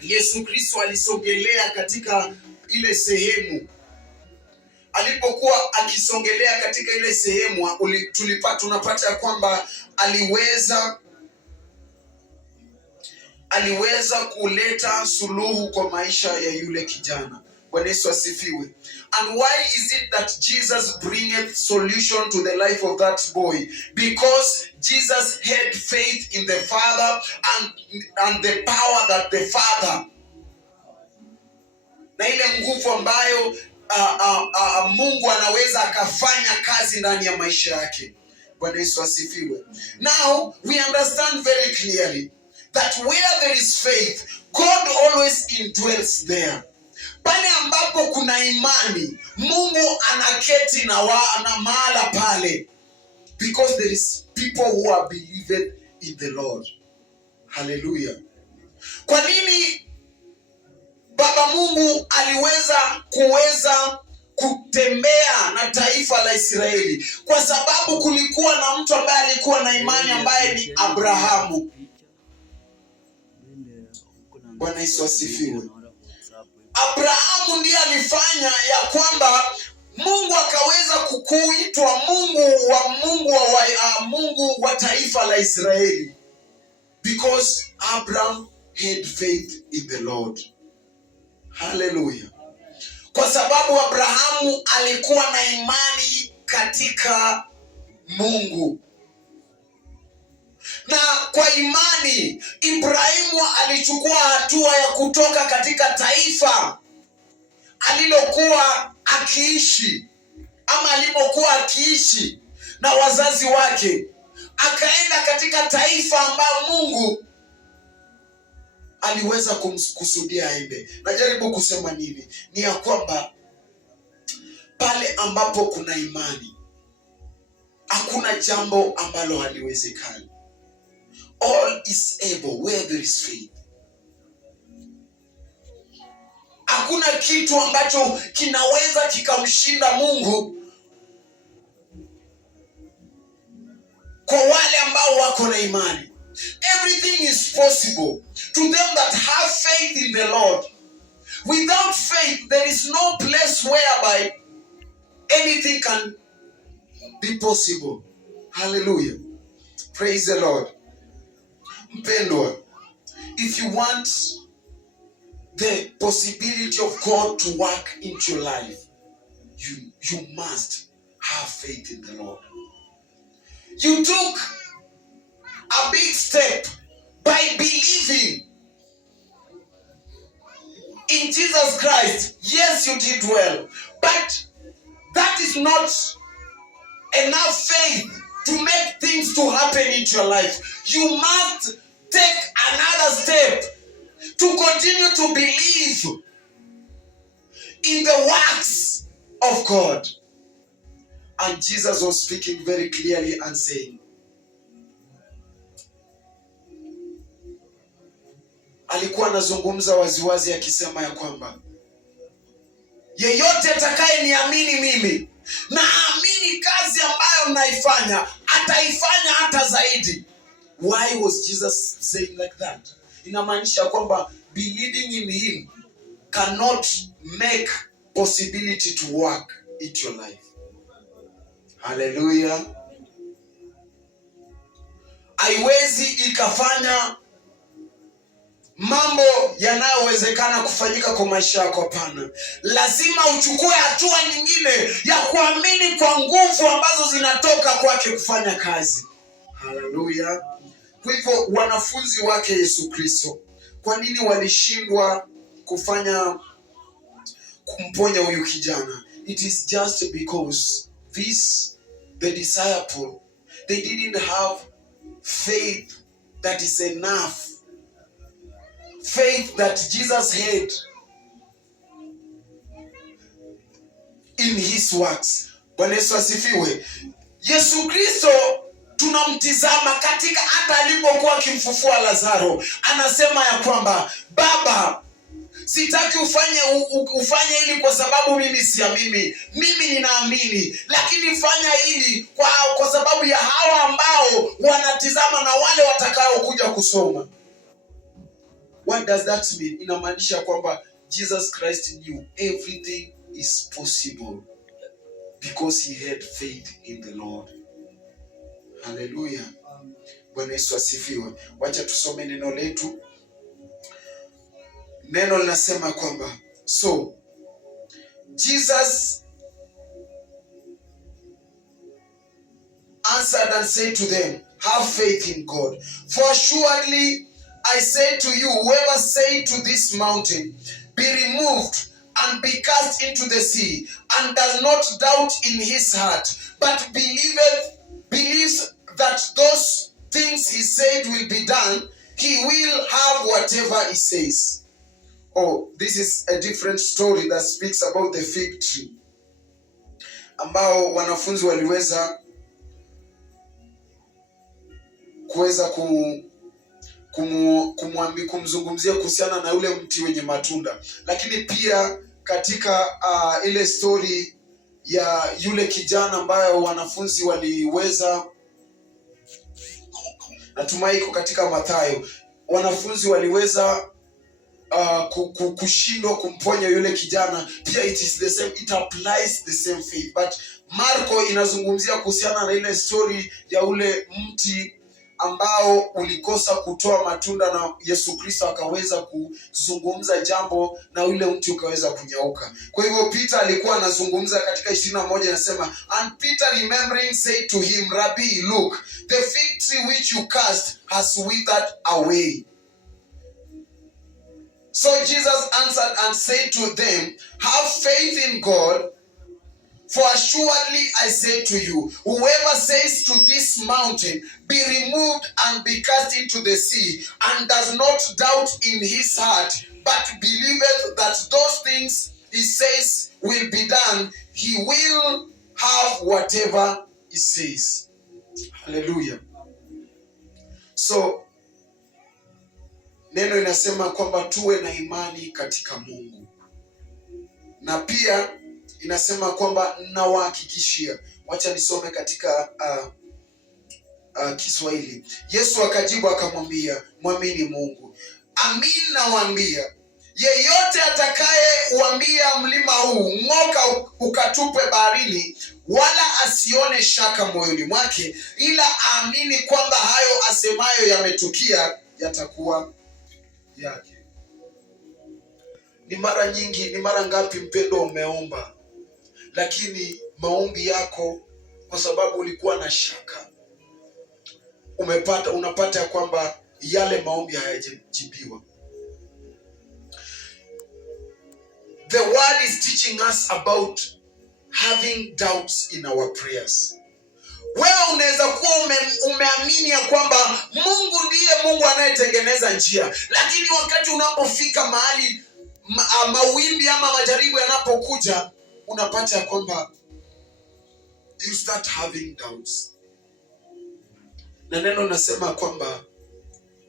Yesu Kristo alisogelea katika ile sehemu. Alipokuwa akisongelea katika ile sehemu, tunapata ya kwamba aliweza kuleta suluhu kwa maisha ya yule kijana. Bwana Yesu asifiwe. And why is it that Jesus bringeth solution to the life of that boy? Because Jesus had faith in the Father and the power that the Father, na ile nguvu ambayo Mungu anaweza akafanya kazi ndani ya maisha yake. Bwana Yesu asifiwe. Now we understand very clearly that where there is faith, God always indwells there. Pale ambapo kuna imani, Mungu anaketi na mahala pale. Because there is people who are believed in the Lord. Hallelujah. Kwa nini Baba Mungu kuweza kutembea na taifa la Israeli? Kwa sababu kulikuwa na mtu ambaye alikuwa na imani, ambaye ni Abrahamu. Bwana Yesu asifiwe. Abrahamu ndiye alifanya ya kwamba Mungu akaweza kuitwa Mungu wa taifa la Israeli. Because Abraham had faith in the Lord. Hallelujah. Kwa sababu Abrahamu alikuwa na imani katika Mungu. Na kwa imani Ibrahimu alichukua hatua ya kutoka katika taifa alilokuwa akiishi, ama alipokuwa akiishi na wazazi wake, akaenda katika taifa ambayo Mungu aliweza kumkusudia aende. Najaribu kusema nini? Ni ya kwamba pale ambapo kuna imani, hakuna jambo ambalo haliwezekani. All is able where there is faith. Hakuna kitu ambacho kinaweza kikamshinda Mungu kwa wale ambao wako na imani. Everything is possible to them that have faith in the Lord. Without faith, there is no place whereby anything can be possible. Hallelujah. Praise the Lord. Mpendwa, if you want the possibility of God to work into your life, you must have faith in the Lord. You took a big step by believing in Jesus Christ. Yes, you did well, but that is not enough faith to make things to happen into your life. You must take another step to continue to believe in the works of God. And Jesus was speaking very clearly and saying, alikuwa anazungumza waziwazi akisema ya kwamba yeyote atakaye niamini mimi, na amini kazi ambayo naifanya, ataifanya hata zaidi. Why was Jesus saying like that? Inamaanisha kwamba believing in him cannot make possibility to work into your life. Hallelujah. Haiwezi ikafanya mambo yanayowezekana kufanyika kwa maisha yako, hapana. Lazima uchukue hatua nyingine ya kuamini kwa nguvu ambazo zinatoka kwake kufanya kazi. Hallelujah. Kwa hivyo wanafunzi wake Yesu Kristo, kwa nini walishindwa kumponya huyu kijana? It is just because the disciple, they didn't have faith that is enough. Faith that Jesus had in his works. Bwana Yesu asifiwe. Yesu Kristo tunamtizama katika hata alipokuwa akimfufua Lazaro, anasema ya kwamba Baba, sitaki ufanye hili kwa sababu mimi siamini. Mimi ninaamini, lakini fanya hili kwa sababu ya hawa ambao wanatizama na wale watakao kuja kusoma. What does that mean? Inamaanisha kwamba Jesus Christ knew everything is possible because he had faith in the Lord. Hallelujah. Bwana Yesu asifiwe. Wacha tusome neno letu. Neno linasema kwamba, so Jesus answered and said to them, have faith in God. For assuredly I say to you, whoever say to this mountain, be removed and be cast into the sea, and does not doubt in his heart, but believes that those things he said will be done, he will have whatever he says. Oh, this is a different story that speaks about the fig tree, ambao wanafunzi waliweza kumzungumzia kuhusiana na ule mti wenye matunda. Lakini pia katika ile story ya yule kijana ambayo wanafunzi waliweza, natumai iko katika Mathayo, wanafunzi waliweza kushindwa kumponya yule kijana. Pia it is the same, it applies the same faith. But Marko inazungumzia kuhusiana na ile story ya ule mti ambao ulikosa kutoa matunda na Yesu Kristo akaweza kuzungumza jambo na ule mti ukaweza kunyauka. Kwa hivyo Peter alikuwa anazungumza katika 21, anasema, and Peter remembering said to him, Rabbi, look, the fig tree which you cast has withered away. So Jesus answered and said to them, have faith in God. For assuredly I say to you, whoever says to this mountain, be removed and be cast into the sea, and does not doubt in his heart, but believeth that those things he says will be done, he will have whatever he says. Hallelujah. So neno inasema kwamba tuwe na imani katika Mungu, na pia inasema kwamba nawahakikishia. Wacha nisome katika Kiswahili. Yesu akajibu akamwambia, mwamini Mungu. Amin nawaambia, yeyote atakaye uambia mlima huu, ng'oka ukatupwe baharini, wala asione shaka moyoni mwake, ila aamini kwamba hayo asemayo yametukia, yatakuwa yake. Ni mara ngapi mpendo umeomba, lakini maombi yako kwa sababu ulikuwa na shaka, unapata ya kwamba yale maombi hayajibiwa. The word is teaching us about having doubts in our prayers. Wewe unaweza kuwa umeamini ya kwamba Mungu ndiye Mungu anayetengeneza njia, lakini wakati unapofika mahali mawimbi ama majaribu yanapokuja, unapata ya kwamba you start having doubts. Na neno nasema kwamba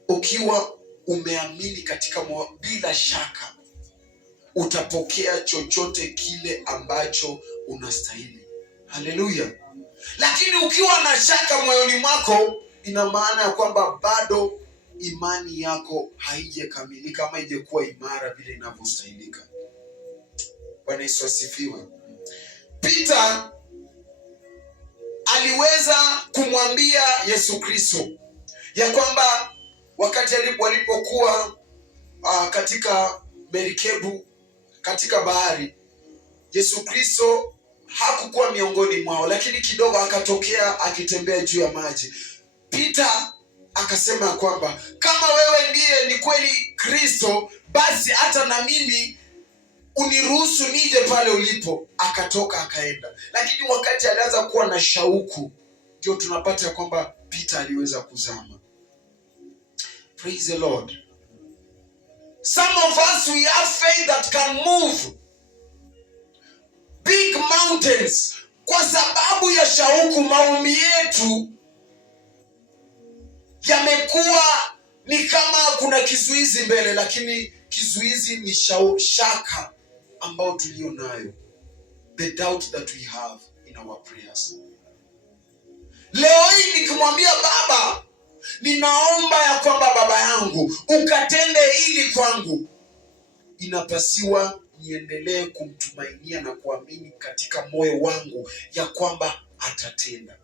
ukiwa umeamini katika bila shaka, utapokea chochote kile ambacho unastahili. Haleluya. Lakini ukiwa na shaka moyoni mwako, ina maana ya kwamba bado imani yako haijakamilika ama haijakuwa imara vile inavyostahilika. Bwana Yesu asifiwe. Peter aliweza kumwambia Yesu Kristo ya kwamba wakati walipokuwa katika merikebu katika bahari, Yesu Kristo hakukuwa miongoni mwao, lakini kidogo akatokea akitembea juu ya maji. Peter akasema kwamba kama wewe ndiye ni kweli Kristo, basi hata na mimi uniruhusu nije pale ulipo. Akatoka akaenda. Lakini wakati alianza kuwa na shauku, ndio tunapata kwamba Peter aliweza kuzama. Praise the Lord. Some of us, we have faith that can move big mountains. Kwa sababu ya shauku, maombi yetu yamekuwa ni kama kuna kizuizi mbele, lakini kizuizi ni shaka ambao tulio nayo. The doubt that we have in our prayers. Leo hii nikimwambia Baba, ninaomba ya kwamba Baba yangu ukatende hili kwangu, inapasiwa niendelee kumtumainia na kuamini katika moyo wangu ya kwamba atatenda.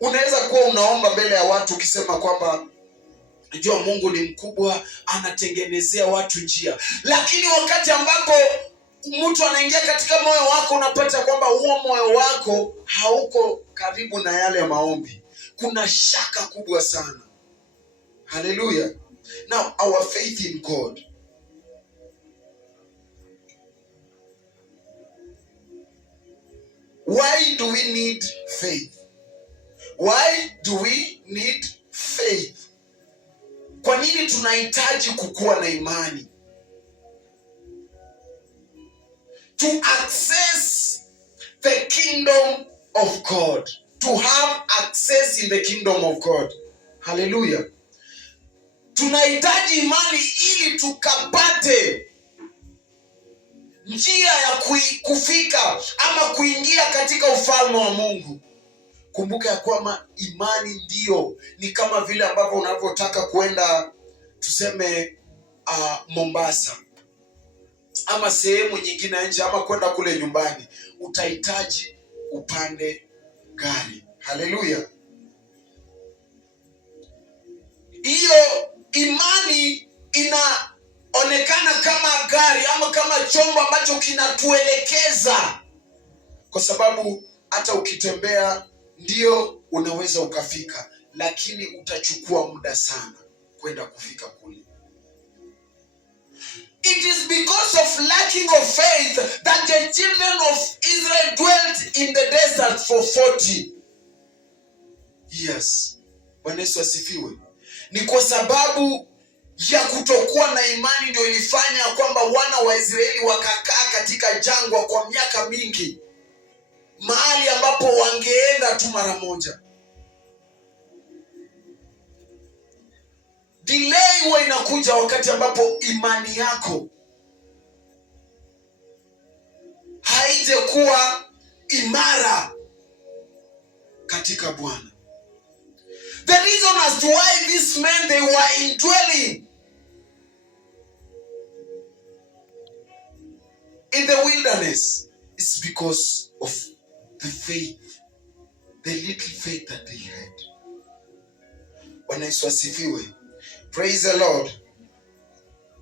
Unaweza kuwa unaomba mbele ya watu ukisema kwamba najua Mungu ni mkubwa, anatengenezea watu njia, lakini wakati ambapo mtu anaingia katika moyo wako, unapata kwamba huo moyo wako hauko karibu na yale maombi. Kuna shaka kubwa sana. Hallelujah. Now our faith in God. Why do we need faith? Why do we need faith? Kwa nini tunahitaji kukua na imani? To access the kingdom of God. To have access in the kingdom of God. Hallelujah. Tunahitaji imani ili tukapate njia ya kufika ama kuingia katika ufalme wa Mungu. Kumbuka ya kwamba imani ni kama vile ambavyo unavyotaka kwenda tuseme Mombasa ama sehemu nyingine nje ama kwenda kule nyumbani, utahitaji upande gari. Haleluya. Hiyo imani inaonekana kama gari ama kama chombo ambacho kinatuelekeza, kwa sababu hata ukitembea ndio unaweza ukafika, lakini utachukua muda sana kwenda kufika kule. It is because of lacking of faith that the children of Israel dwelt in the desert for 40 years. Bwana Yesu asifiwe. Ni kwa sababu ya kutokuwa na imani ndio ilifanya kwamba wana wa Israeli wakakaa katika jangwa kwa miaka mingi, mahali ambapo wangeenda tu mara moja. Delay huwa inakuja wakati ambapo imani yako haijakuwa imara katika Bwana. The reason as to why these men they were indwelling in the wilderness is because of the faith, the little faith that they had. Bwana Yesu asifiwe. Praise the Lord.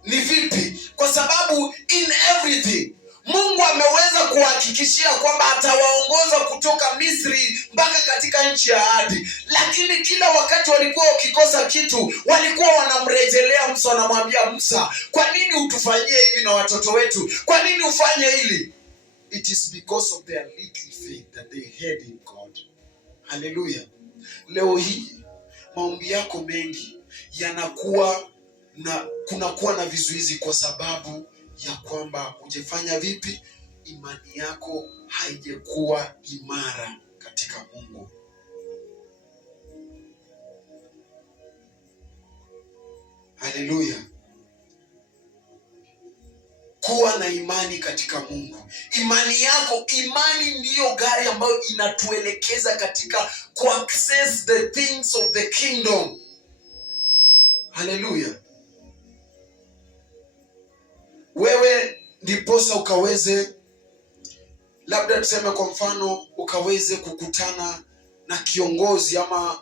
Ni vipi? Kwa sababu in everything Mungu ameweza kuhakikishia kwamba atawaongoza kutoka Misri mpaka katika nchi ya ahadi, lakini kila wakati walikuwa wakikosa kitu, walikuwa wanamrejelea Musa, wanamwambia Musa, kwa nini utufanyie hivi na watoto wetu? Kwa nini ufanye hili? It is because of their little faith that they had in God. Hallelujah. Leo hii maombi yako mengi kunakuwa na vizuizi kwa sababu ya kwamba hujafanya vipi? Imani yako haijakuwa imara katika Mungu. Haleluya. Kuwa na imani katika Mungu. Imani ndiyo gari ambayo inatuelekeza katika access the things of the kingdom. Haleluya. Wewe ndiposa ukaweze, labda tuseme kwa mfano, ukaweze kukutana na kiongozi ama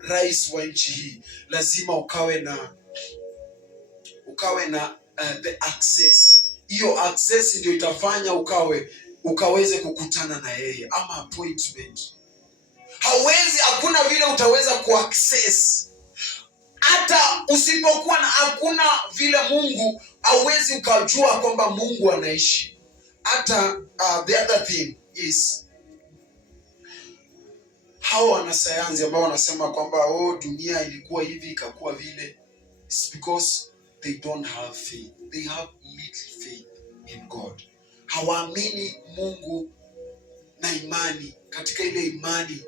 rais wa nchi hii, lazima ukawe na the access. Hiyo access ndio itafanya ukaweze kukutana na yeye, ama appointment. Hakuna vile utaweza kuaccess. Hata usipokuwa na, hakuna vile Mungu hauwezi ukajua kwamba Mungu anaishi. Hata the other thing is, hao wanasayansi ambao wanasema kwamba dunia ilikuwa hivi ikakuwa vile, it's because they don't have faith. They have little faith in God. Hawaamini Mungu na imani katika ile imani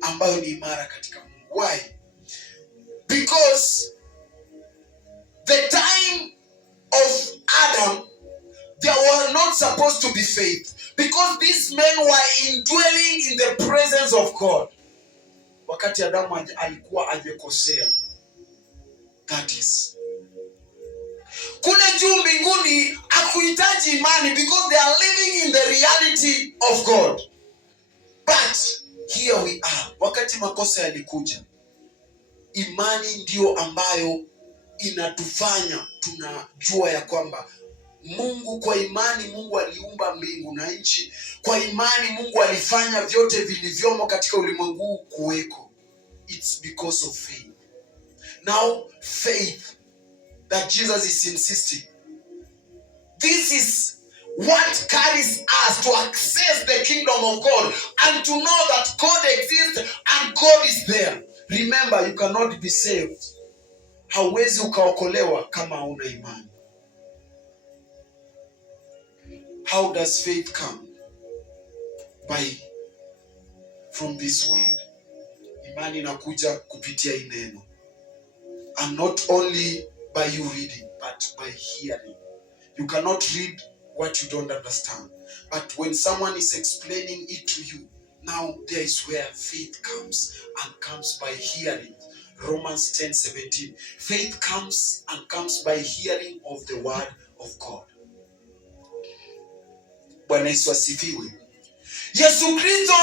ambayo ni imara katika Mungu. Why? Because the time of Adam, there were not supposed to be faith, because these men were indwelling in the presence of God. wakati Adamu alikuwa hajekosea. That is kule juu mbinguni hakuhitaji imani, because they are living in the reality of God. But here we are, wakati makosa yalikuja, imani ndio ambayo inatufanya tunajua ya kwamba Mungu, kwa imani Mungu aliumba mbingu na nchi. Kwa imani Mungu alifanya vyote vilivyomo katika ulimwengu kuweko. It's because of faith. Now faith that Jesus is insisting, this is what carries us to access the kingdom of God and to know that God exists and God is there. Remember, you cannot be saved. Hauwezi ukaokolewa kama hauna imani. How does faith come? From this word. Imani inakuja kupitia hii neno. And not only by you reading, but by hearing. You cannot read what you don't understand. But when someone is explaining it to you, now there is where faith comes, and comes by hearing. Romans 10:17. Faith comes and comes by hearing of the word of God. Bwana Yesu asifiwe. Yesu Kristo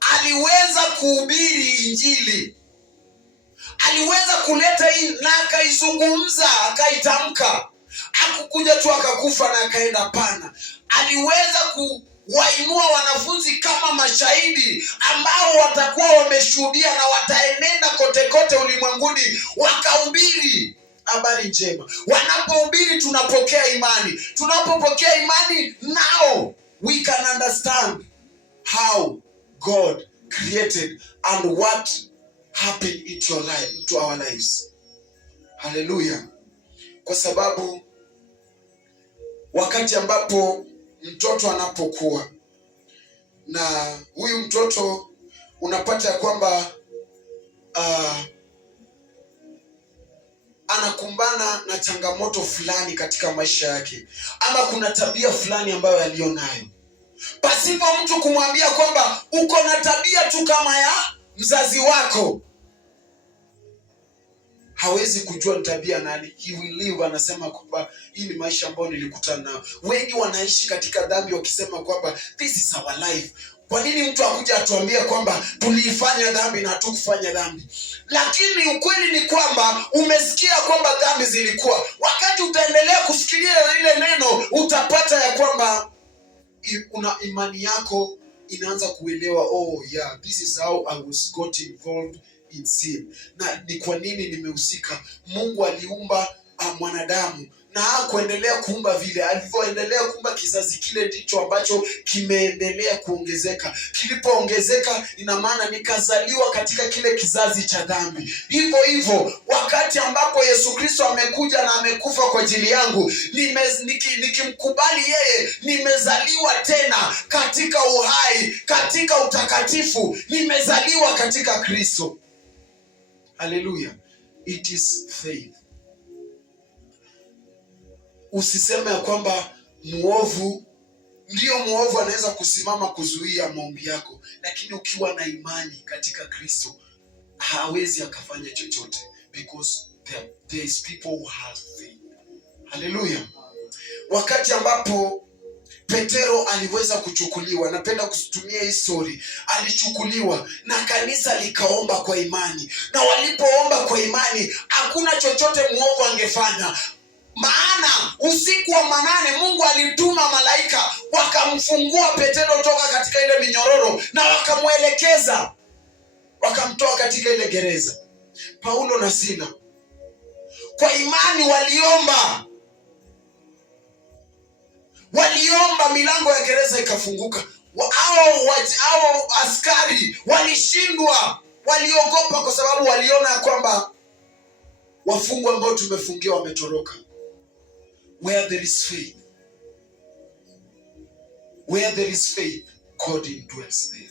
aliweza kuhubiri injili. Aliweza kuleta hii na akaizungumza, akaitamka. Hakukuja tu akakufa na akaenda, pana. Aliweza kuwainua wanafunzi kama mashahidi ambao watakuwa wameshuhudia na wataenenda kote kote ulimwenguni wakahubiri habari njema. Wanapohubiri tunapokea imani. Tunapopokea imani, now we can understand how God created and what happened into our lives. Hallelujah. Kwa sababu wakati ambapo mtoto anapokuwa, na huyu mtoto unapata ya kwamba anakumbana na changamoto fulani katika maisha yake, ama kuna tabia fulani ambayo alionayo, pasipo mtu kumwambia kwamba uko na tabia tu kama ya mzazi wako, hawezi kujua ni tabia nani. He will live, anasema kwamba hii ni maisha ambayo nilikutana nao. Wengi wanaishi katika dhambi wakisema kwamba this is our life. Kwa nini mtu akuja atuambia kwamba tuliifanya dhambi na hatukufanya dhambi? Lakini ukweli ni kwamba umesikia kwamba dhambi zilikuwa. Wakati utaendelea kusikilia ile neno, utapata ya kwamba una imani yako inaanza kuelewa, oh yeah, this is how I was got involved in sin. Na ni kwa nini nimehusika. Mungu aliumba mwanadamu na kuendelea kuumba vile alivyoendelea kuumba kizazi kile, ndicho ambacho kimeendelea kuongezeka. Kilipoongezeka, ina maana nikazaliwa katika kile kizazi cha dhambi. Hivyo hivyo wakati ambapo Yesu Kristo amekuja na amekufa kwa ajili yangu, nikimkubali yeye, nimezaliwa tena katika uhai, katika utakatifu. Nimezaliwa katika Kristo. Hallelujah. It is faith. Usiseme ya kwamba muovu anaweza kusimama kuzuia maombi yako, lakini ukiwa na imani katika Kristo hawezi akafanya chochote, because there is people who have faith. Hallelujah. Wakati ambapo Petero aliweza kuchukuliwa, napenda kutumia hii story, alichukuliwa na kanisa likaomba kwa imani, na walipoomba kwa imani hakuna chochote muovu angefanya. Maana usiku wa manane Mungu alituma malaika wakamfungua Petero toka katika ile minyororo na wakamwelekeza, wakamtoa katika ile gereza. Paulo na Sila kwa imani waliomba, milango ya gereza ikafunguka. Hao askari walishindwa, waliogopa, kwa sababu waliona kwamba wafungwa ambao tumefungiwa wametoroka. Where there is faith, God indwells there.